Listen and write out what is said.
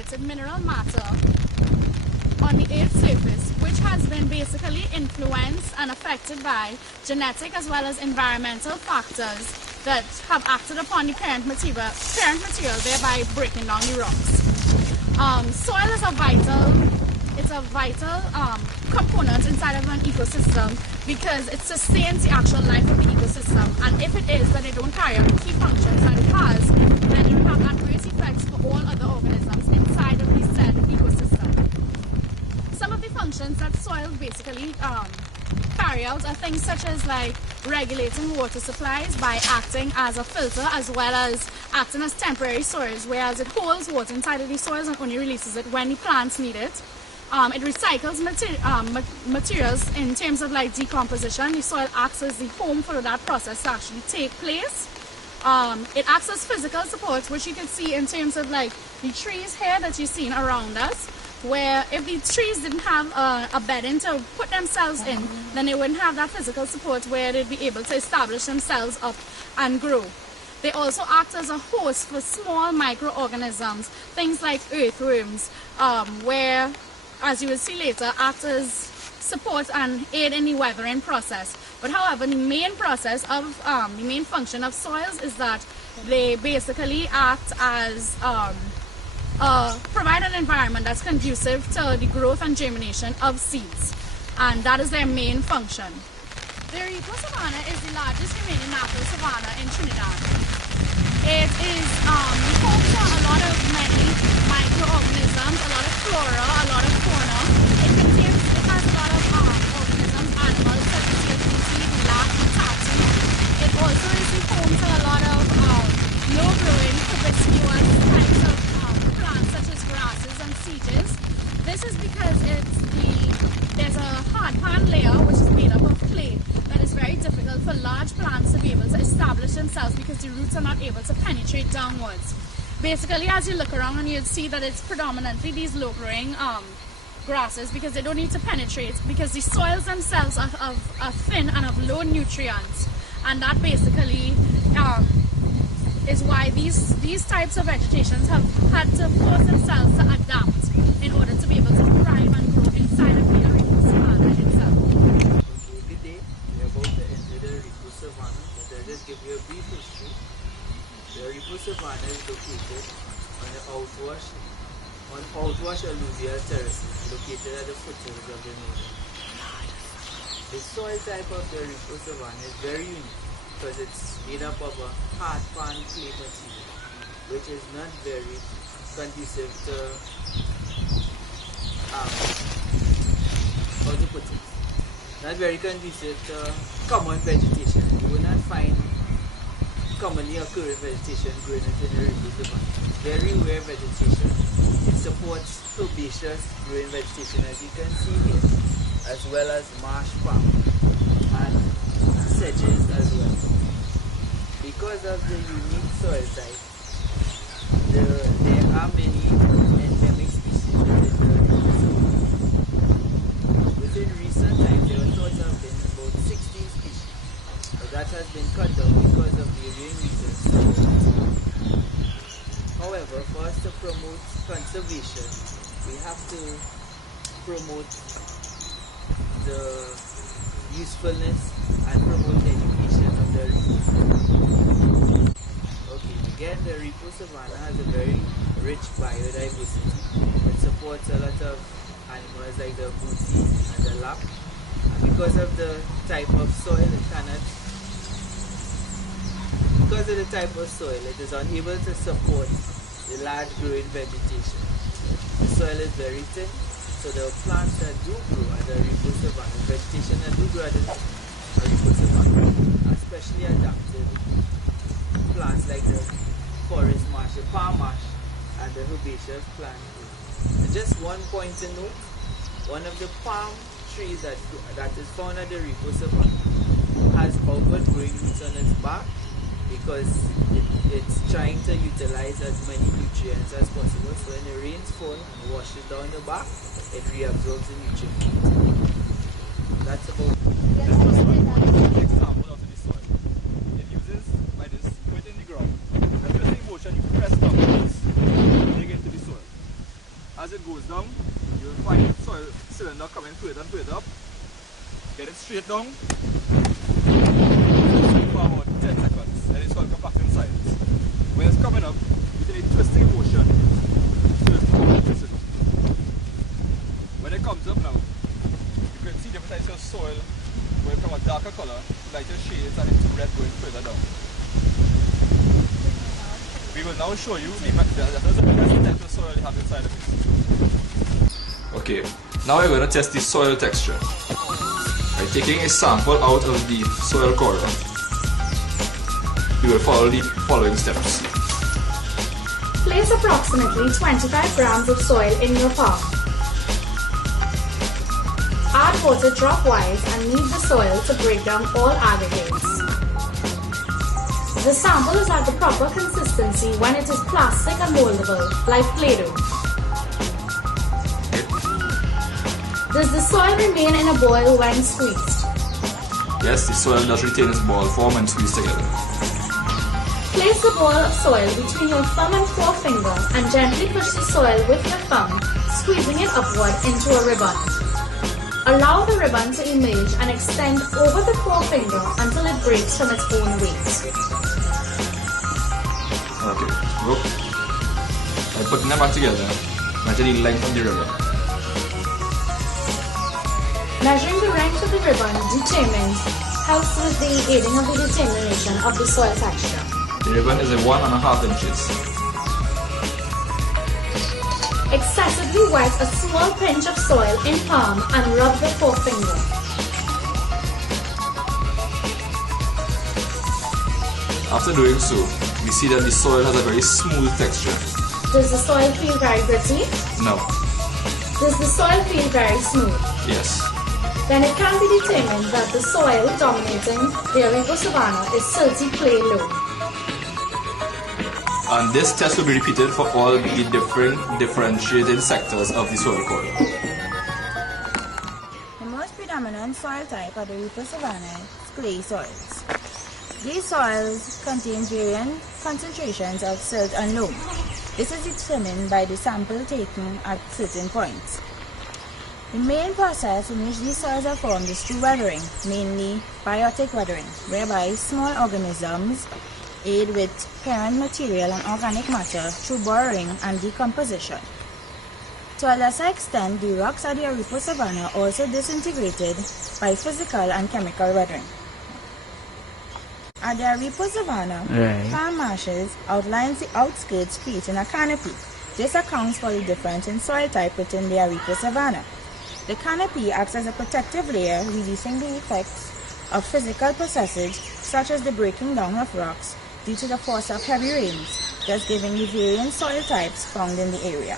accumulated mineral matter on the Earth's surface, which has been basically influenced and affected by genetic as well as environmental factors that have acted upon the parent material, thereby breaking down the rocks. Soil is a vital component inside of an ecosystem because it sustains the actual life of the ecosystem, and if it is that it don't carry out the key functions that it has, then it will have adverse effects for all other organisms inside of the said ecosystem. Some of the functions that soil basically carry out are things such as like regulating water supplies by acting as a filter as well as acting as temporary storage, whereas it holds water inside of the soils and only releases it when the plants need it. It recycles materials in terms of like decomposition. The soil acts as the home for that process to actually take place. It acts as physical support, which you can see in terms of like the trees here that you're seeing around us, where if the trees didn't have a bedding to put themselves in, then they wouldn't have that physical support where they'd be able to establish themselves up and grow. They also act as a host for small microorganisms, things like earthworms, where, as you will see later, act as support and aid in the weathering process. But however, the main process of, the main function of soils is that they basically act as provide an environment that's conducive to the growth and germination of seeds, and that is their main function. The Arepa savanna is the largest remaining natural savanna in Trinidad. It is home to a lot of many microorganisms, a lot of flora, a lot of fauna. It has a lot of organisms, animals such as your titi, the lac, the tatu. It also is the home to a lot of low-growing herbaceous types of plants such as grasses and sedges. This is because there's a hard pan layer which is made up of clay that is very difficult for large plants to be able to establish themselves because the roots are not able to penetrate downwards. Basically, as you look around and you'll see that it's predominantly these low-growing grasses because they don't need to penetrate because the soils themselves are thin and of low nutrients, and that basically is why these types of vegetations have had to force themselves to adapt in order to be able to thrive and grow inside of the Arepa savanna itself. Okay, good day. We're about to enter the Arepa savanna, but I'll just give you a brief history. The Arepa savanna is located on the outwash alluvial terraces located at the foothills of the northern. The soil type of the Arepa savanna is very unique because it's made up of a hard pan clay material, which is not very conducive to how to put it, not very conducive to common vegetation. You will not find commonly occurring vegetation growing in the Arepa savanna. Very rare vegetation. It supports herbaceous growing vegetation, as you can see here, as well as marsh palm and sedges as well. Because of the unique soil type, there are many endemic species within the Arepa savanna. Within recent times, there were thought to have been about 16 species, but that has been cut down because of varying reasons. However, for us to promote conservation, we have to promote the usefulness and promote education of the Arepa savanna. Okay, again, the Arepa savanna has a very rich biodiversity. It supports a lot of animals like the booty and the lac. And because of the type of soil, it is unable to support the large growing vegetation. The soil is very thin, so the plants that do grow at the Arepa savanna, vegetation that do grow at the Arepa savanna, are especially adapted plants like the forest marsh, the palm marsh, and the herbaceous plant. And just one point to note, one of the palm trees that is found at the Arepa savanna has outward growing roots on its bark because it's trying to utilize as many nutrients as possible. So when the rains fall and washes down the bark, it reabsorbs the nutrients. That's about This was one example of the soil. It uses by this, put it in the ground. The first motion you press down, dig into the soil. end up coming further and further up. Get it straight down. For about 10 seconds. Then it's going to come back inside. When it's coming up, you can twisting motion. When it comes up now, you can see different types of soil going from a darker color to lighter shades and into red going further down. We will now show you the type of soil you have inside of it. Okay, now we're going to test the soil texture. By taking a sample out of the soil core, you will follow the following steps. Place approximately 25 grams of soil in your palm. Add water drop-wise and knead the soil to break down all aggregates. The sample is at the proper consistency when it is plastic and moldable, like Play-Doh. Does the soil remain in a ball when squeezed? Yes, the soil does retain its ball form and squeeze together. Place the ball of soil between your thumb and forefinger and gently push the soil with your thumb, squeezing it upward into a ribbon. Allow the ribbon to emerge and extend over the forefinger until it breaks from its own weight. Okay, go. By putting them back together, measure the length of the ribbon. Measuring the length of the ribbon determined helps with the aiding of the determination of the soil texture. The ribbon is 1.5 inches. Excessively wet a small pinch of soil in palm and rub the forefinger. After doing so, we see that the soil has a very smooth texture. Does the soil feel very gritty? No. Does the soil feel very smooth? Yes. Then it can be determined that the soil dominating the Aripo savanna is silty clay loam. And this test will be repeated for all the differentiated sectors of the soil core. The most predominant soil type of the Aripo savanna is clay soils. These soils contain varying concentrations of silt and loam. This is determined by the sample taken at certain points. The main process in which these soils are formed is through weathering, mainly biotic weathering, whereby small organisms aid with parent material and organic matter through burrowing and decomposition. To a lesser extent, the rocks of the Aripo savanna also disintegrated by physical and chemical weathering. At the Aripo savanna, palm marshes outlines the outskirts creating a canopy. This accounts for the difference in soil type within the Aripo savanna. The canopy acts as a protective layer, reducing the effects of physical processes such as the breaking down of rocks due to the force of heavy rains, thus giving the varying soil types found in the area.